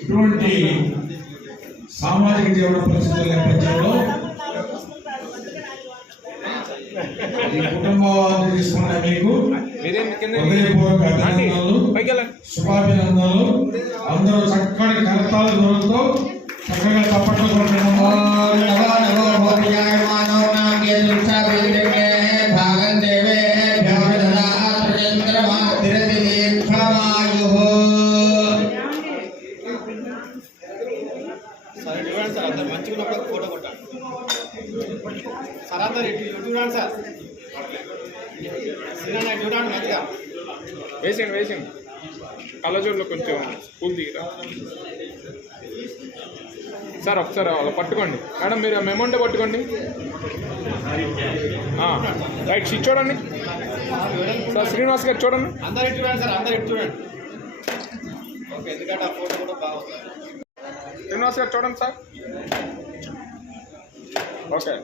ఇటువంటి సామాజిక జీవన పరిస్థితుల నేపథ్యంలో ఈ కుటుంబాన్ని తీసుకున్న మీకు హృదయపూర్వక అభినందనలు, శుభాభినందనలు. అందరూ చక్కటి కరతాల దూరంతో చక్కగా తప్పట్లు మంచిగా ఫోటో కొట్టాలి సార్. అందరు ఇటు చూడండి సార్, చూడండి మంచిగా వేసింది కళ్ళజోడులో కొంచెం స్కూల్ దిగిరా సార్. ఒకసారి అలా పట్టుకోండి మేడం, మీరు మెమోంటే పట్టుకోండి. రైట్ షీట్ చూడండి సార్. శ్రీనివాస్ గారు చూడండి. అందరు ఇటు చూడండి సార్, అందరు ఇటు చూడండి. ఓకే, ఎందుకంటే ఆ ఫోటో కూడా బాగుంది. శ్రీనివాస్ గారు చూడండి సార్. ఓకే.